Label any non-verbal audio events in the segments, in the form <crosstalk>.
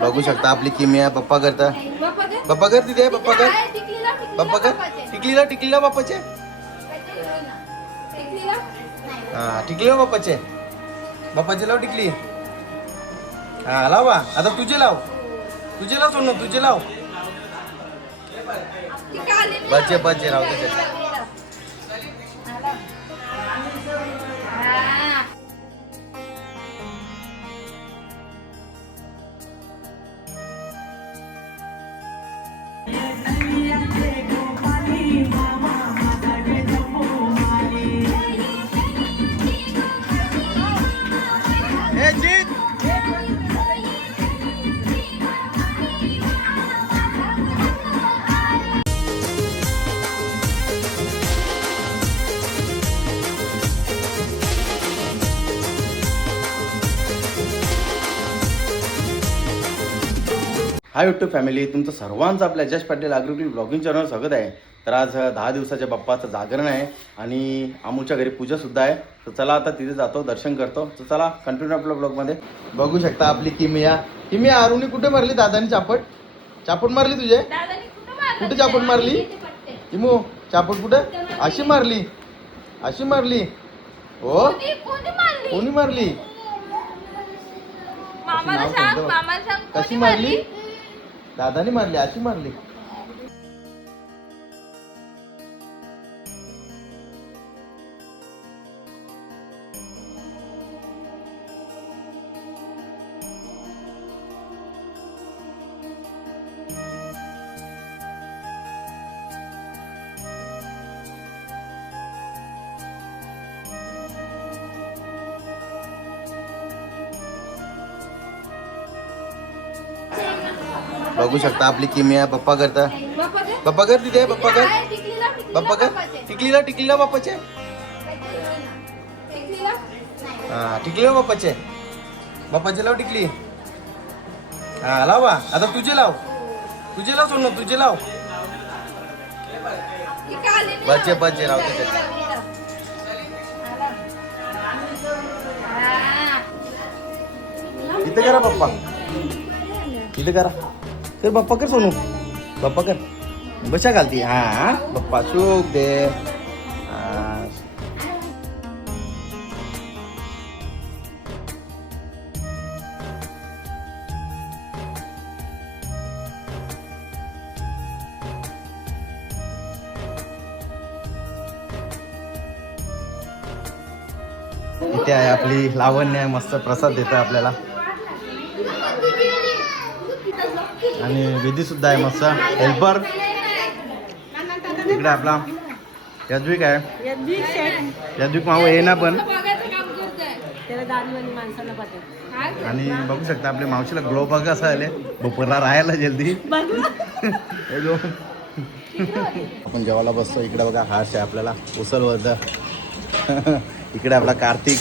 बघू शकता आपली किमिया पप्पा करता. पप्पा कर तिथे पप्पा कर. पप्पा कर. टिकलीला टिकलीला बाप्पाचे हा टिकली बाप्पाचे बाप्पाचे लाव टिकली. हा लाव बा. आता तुझे लाव. तुझे लाव सोनू तुझे लाव. टिका आली नाही. बच्चे बच्चे राव त्याचे. हाय युट्यूब फॅमिली तुमचं सर्वांचं आपल्या जस्ट पाटील अग्रिकल ब्लॉगिंग चॅनल स्वागत आहे. तर आज दहा दिवसाच्या बाप्पाचं जागरण आहे आणि आमूच्या घरी पूजा सुद्धा आहे. तर चला आता तिथे जातो दर्शन करतो. तर चला कंटिन्यू आपल्या ब्लॉगमध्ये बघू शकता आपली किमिया. किमिया अरुणी कुठे मारली दादानी चापट? चापट मारली तुझे? कुठं चापट मारली? किमू चापट कुठे? अशी मारली. अशी मारली. हो? कोणी मारली? कशी मारली? दादानी मारली अशी मारली बघू शकता आपली किमिया पप्पा करता. पप्पा कर तिथे पप्पा कर. पप्पा कर. टिकलीला टिकलीला बाप्पाचे. हा टिकली बाप्पाचे. बाप्पाचे लाव टिकली. हा लाव बा. आता तुझे लाव. तुझे लाव सोनू तुझे लाव. टिका आली नाही. बच्चे बच्चे इथे करा पप्पा. इथे करा. तर बाप्पा कर सोनू। बाप्पा कर। बशा घालती हा। बाप्पा सुख दे। इथे आहे आपली लावण्य आहे मस्त प्रसाद देत आपल्याला. आणि विधी सुद्धा आहे मस्त. हेल्पर. इकडे आपला. यज्विक आहे. यज्विक माऊ ये ना पण? आणि बघू शकता आपल्या मावशीला ग्लो बघ असं आले बपोरला राहायला जल्दी. हॅलो आपण जेवायला बसतो इकडे बघा हार्श आहे आपल्याला. उचलवरच इकडे आपला कार्तिक.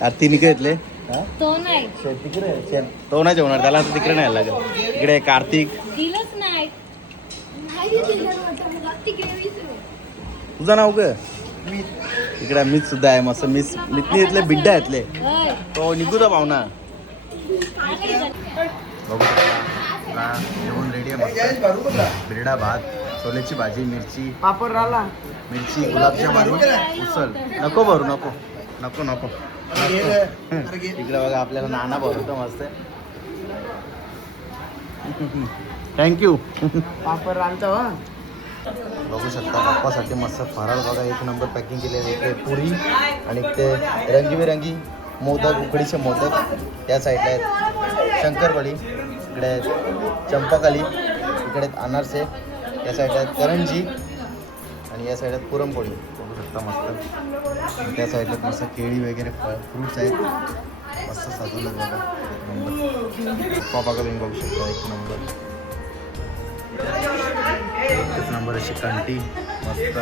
कार्तिक निघतले. तो नाही. तिकडे तो नाही जेवणार त्याला आता तिकडे नाही लागेल. इकडे कार्तिक. दिलंच नाही. तुझं नाव ग? इकडे मीच सुद्धा आहे मस्त मीच मितनी इथले बिड्डा इथले. होय. तो निघू दा पाहुणा? बघू शकता. जेवण रेडी आहे मस्त. बिरडा भात छोलेची भाजी मिरची. पापड राहिला. मिरची गुलाबजाम उचल नको भरू नको. नको नको. इकडे बघा आपल्याला नाना भरवतो मस्त थँक्यू पापड हा. बघू शकता बाप्पासाठी मस्त फराळ बघा एक नंबर पॅकिंग केलेली इकडे पुरी आणि ते रंगीबेरंगी मोदक उकडीचे मोदक त्या साईडला आहेत. शंकरपाळी इकडे आहेत चंपाकाली इकडे आहेत अनारसे या साईडला आहेत करंजी आणि या साईडात पुरणपोळी. बघू शकता मस्त. त्या साईडला मस्त केळी वगैरे फळ आहेत. मस्त सजवलं बघा नंबर पापा बघू शकता एक नंबर एकच नंबर अशी कंटी. मस्त.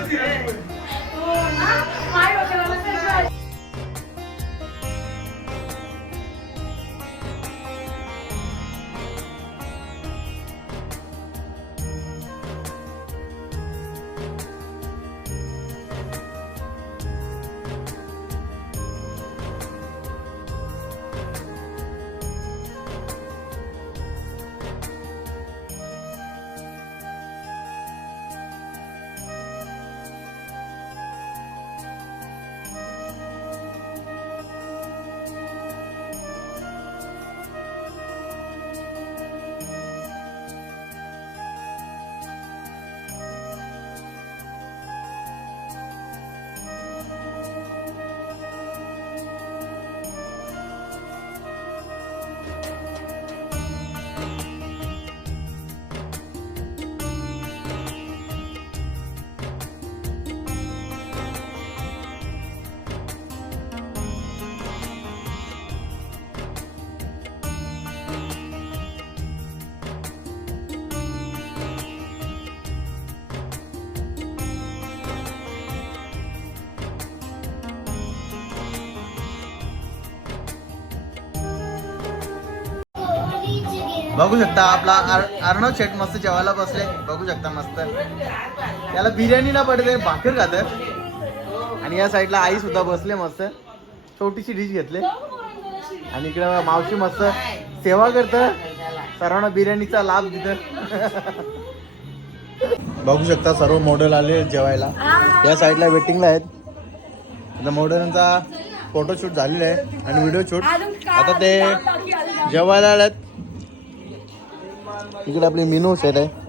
हो बघू शकता आपला आर- अर्णव शेट मस्त जेवायला बसले. बघू शकता मस्त. त्याला बिर्याणी ना पडते भाकर खात. आणि या साईडला आई सुद्धा बसले मस्त. छोटीशी डिश घेतले. आणि इकडे मावशी मस्त सेवा करत. सर्वांना बिर्याणीचा लाभ देत. बघू शकता सर्व मॉडेल आले जेवायला. या साईडला वेटिंगला आहेत. आता मॉडेलांचा फोटोशूट झालेला आहे. आणि व्हिडिओ शूट आता ते जेवायला आल्यात इकडे आपली मिनू सेट आहे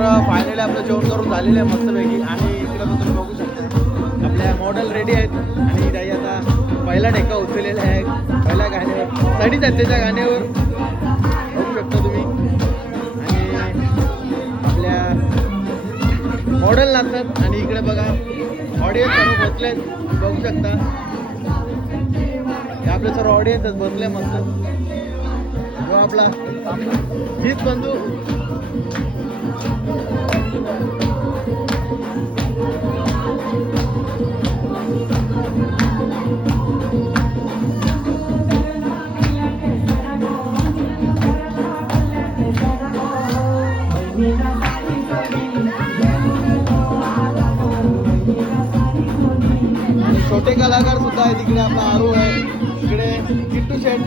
तर फायनली आपलं जेवण करून झालेलं आहे मस्तपैकी. आणि इकडे पण तुम्ही बघू शकता. आपल्या मॉडेल रेडी आहेत. आणि ताई आता पहिला टेका उचललेला आहे. पहिल्या गाण्यावर स्टडीज आहेत त्याच्या गाण्यावर. बघू शकता तुम्ही. आणि आपल्या मॉडेल लागतात आणि इकडे बघा ऑडियन्स सर्व बसले बघू शकता. आपले सर्व ऑडियन्स बसले मस्त. आपला हीच बंधू. छोटे कलाकार सुद्धा आहे तिकडे आपला आरू आहे. तिकडे किट्टू शेट.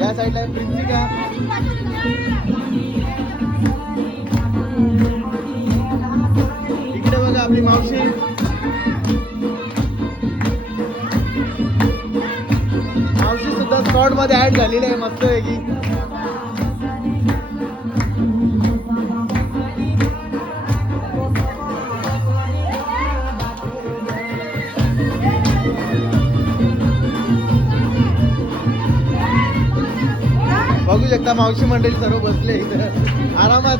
या साईडला आहे प्रिन्सिका इकडे बघा आपली मावशी. मावशी सुद्धा स्पॉटमध्ये ऍड झालेली आहे मस्त आहे की शकता मावशी मंडळी सर्व बसले इथं. आरामात.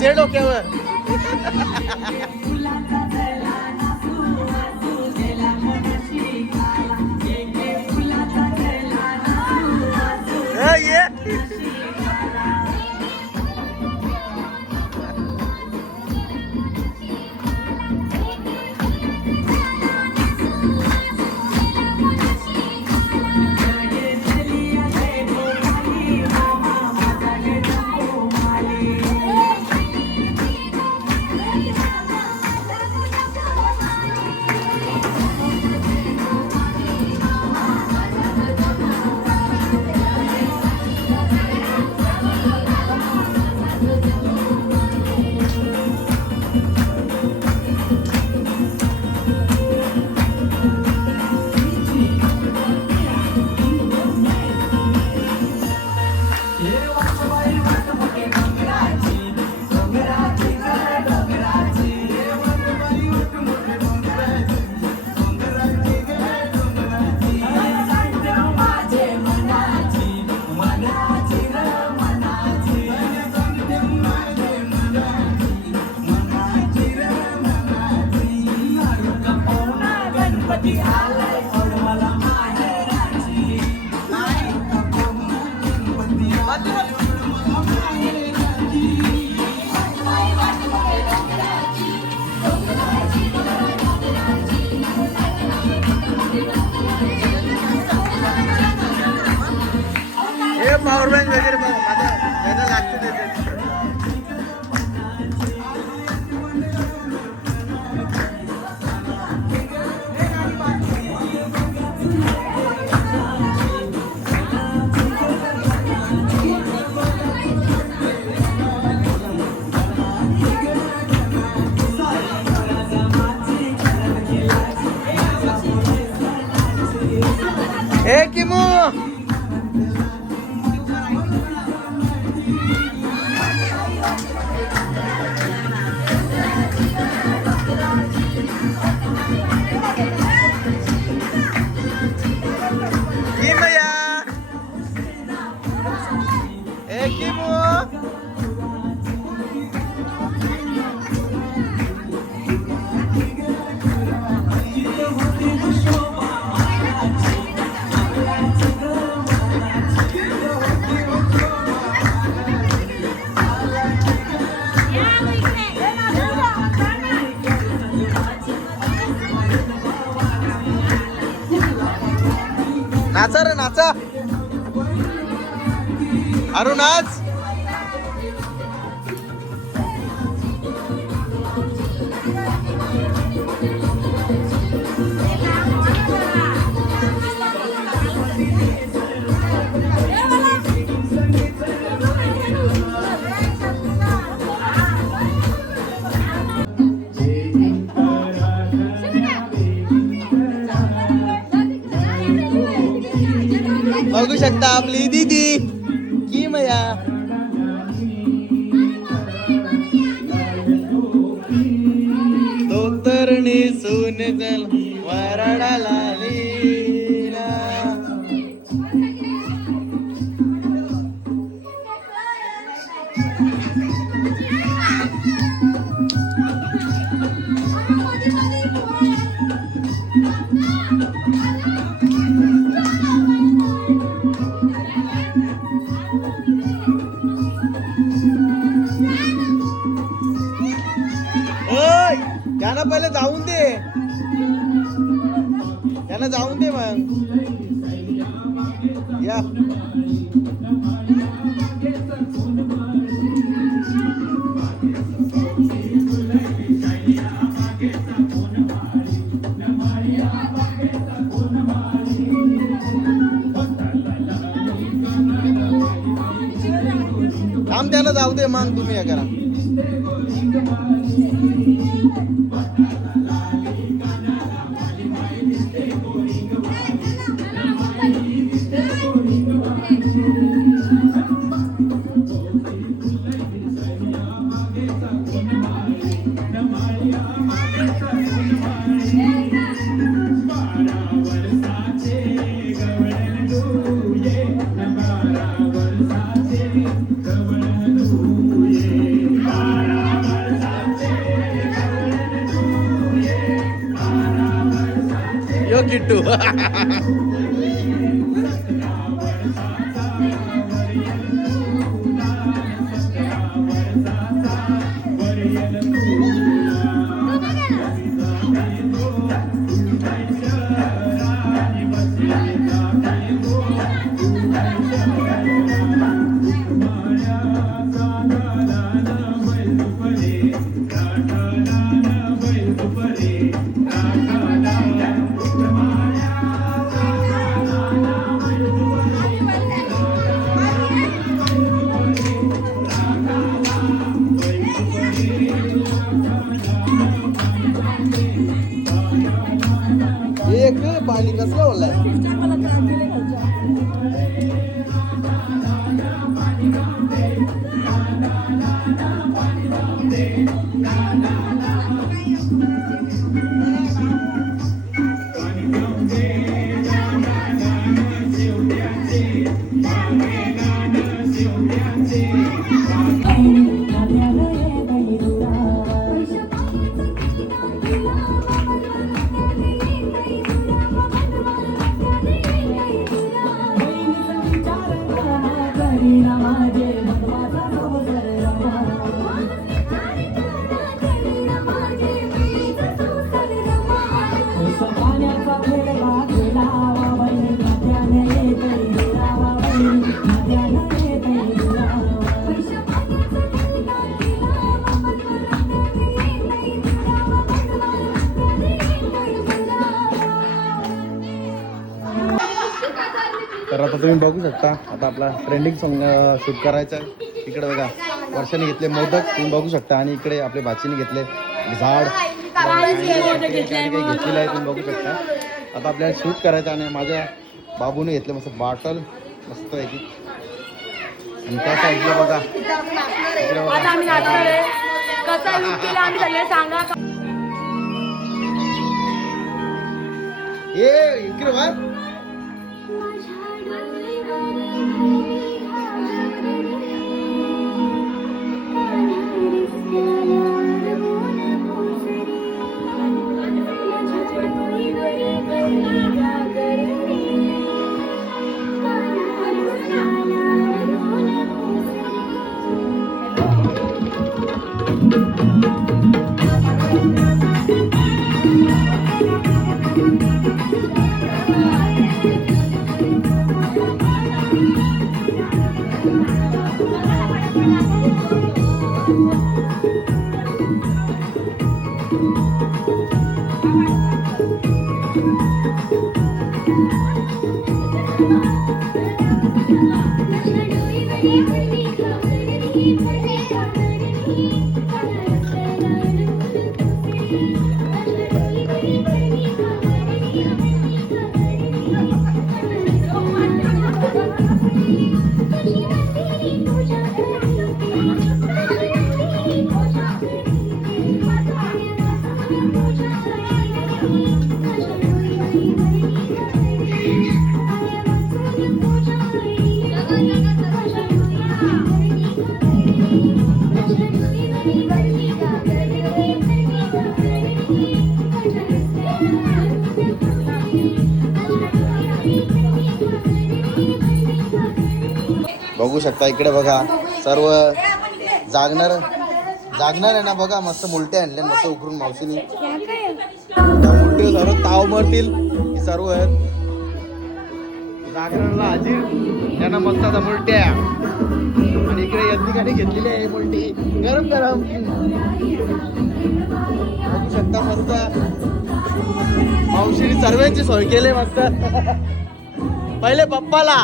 જેડો કહેવાય. <laughs> পাওয়ার ব্যাংক রেখে পাবো দাদা দাদা লাগতে দেবে नाचा रे शकता आपली दीदी. किमया दोतरणी सून जल वराडा पहिले जाऊन दे. त्यांना जाऊन दे मग. या. काम त्याला जाऊ दे मग तुम्ही हे करा तर आपला ट्रेंडिंग सॉंग शूट करायचा आहे इकडे बघा वर्षाने घेतले मोदक तुम्ही बघू शकता. आणि इकडे आपल्या भाचीने घेतले झाड. घेतलेलं आहे तुम्ही बघू शकता आता आपल्याला शूट करायचं आणि माझ्या बाबूने घेतले मस्त बॉटल मस्त आहे ती. आणि त्या साईडला बघा. इकडे बघा. बघू शकता. इकडे बघा सर्व जागणार जागणार आहे ना बघा मस्त मुलटे आणले मस्त उकरून मावशीनी. त्या मुलटे सर्व ताव मरतील सर्व आहेत. जागरणला हाजीर त्यांना मस्त आता मुलट्या. आणि इकडे या ठिकाणी घेतलेली आहे मुलटी. गरम गरम. बघू शकता मस्त मावशीने सर्वांची सोय केली मस्त. पहिले पप्पाला.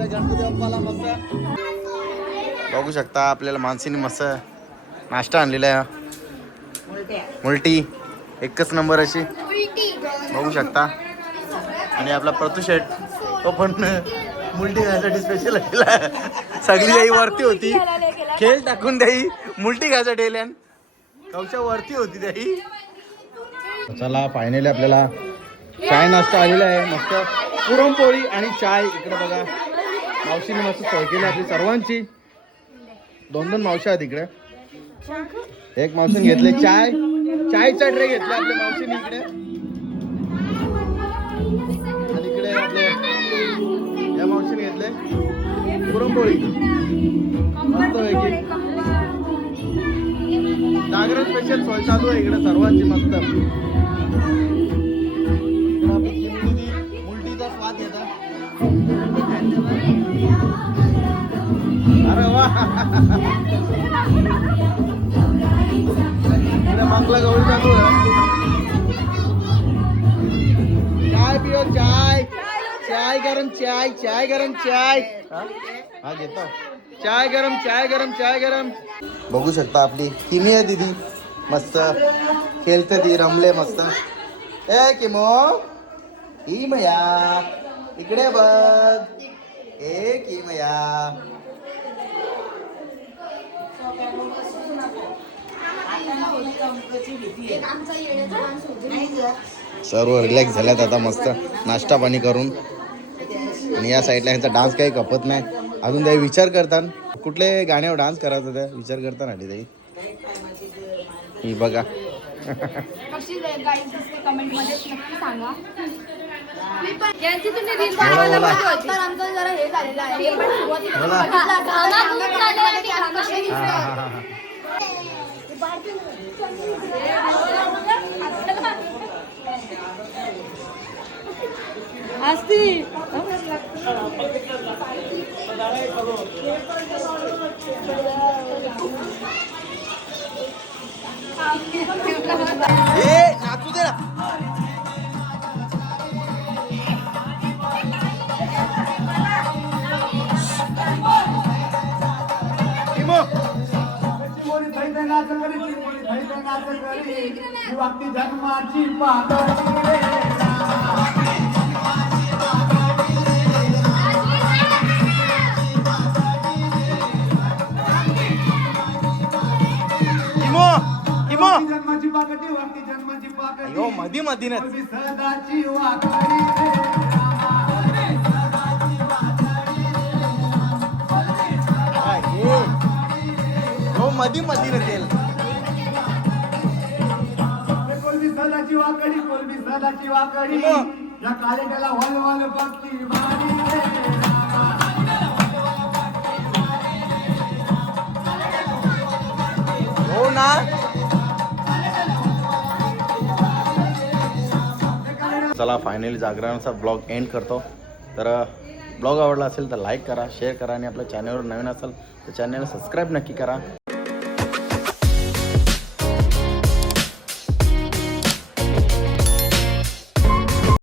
आपल्या गणपती बाप्पाला मस्त. बघू शकता आपल्याला मानसीने मस्त नाश्ता आणलेला आहे. मुलटी. एकच नंबर अशी. बघू शकता. आणि आपला प्रतुशेट तो पण मुलटी खायसाठी स्पेशल सगळी आई वरती होती. खेळ टाकून द्याई. मुलटी खायसाठी आल्यान कवशा वरती होती त्याही. चला फायनली आपल्याला चाय नाश्ता आलेला आहे. मस्त पुरणपोळी आणि चाय इकडे बघा. मावशीने मस्त सोय केली आपली सर्वांची. दोन दोन मावशी आहेत इकडे. एक मावशीने घेतले चाय. चायचा ट्रे घेतला आपल्या मावशीने इकडे. आणि इकडे आपले या मावशीने घेतले. पुरणपोळी. मस्त जागरण स्पेशल सोय चालू आहे इकडे सर्वांची मस्त. मुलटीचा स्वाद घेतात. अरे वा. मंगला गौरी चालू आहे चाय पिओ चाय. चाय गरम चाय चाय गरम चाय. हा? हा घेतो. चाय गरम चाय गरम चाय गरम. बघू शकता आपली. किमी आहे दीदी. मस्त. खेळते ती रमले मस्त. ए किमो. ही मया. इकडे बघ. ए किमया सर्व रिलॅक्स झाल्यात आता मस्त. नाश्ता पाणी करून. आणि या साईडला ह्यांचा डान्स काही कपत नाही. अजून ते विचार करतात. कुठले गाण्यावर डान्स करायचा त्या विचार करताना आली ताई ही बघा. <laughs> कशी गाईड दिसते कमेंटमध्ये नक्की सांगा. हे. हे हा. हा, हा, हा. असती जन्माची पाकटी वाटती जन्माची पाकटी मधी सदाची वाकडी हे? हो मधी मधीनच सदाची वाकडी कोलबी सदाची वाकडी? या कालेट्याला वल वल बघती मारी हो ना. चला फायनली जागरणाचा ब्लॉग एंड करतो. तर ब्लॉग आवडला असेल तर लाईक करा शेअर करा आणि आपल्या चॅनलवर नवीन असाल तर चॅनलला सबस्क्राईब नक्की करा.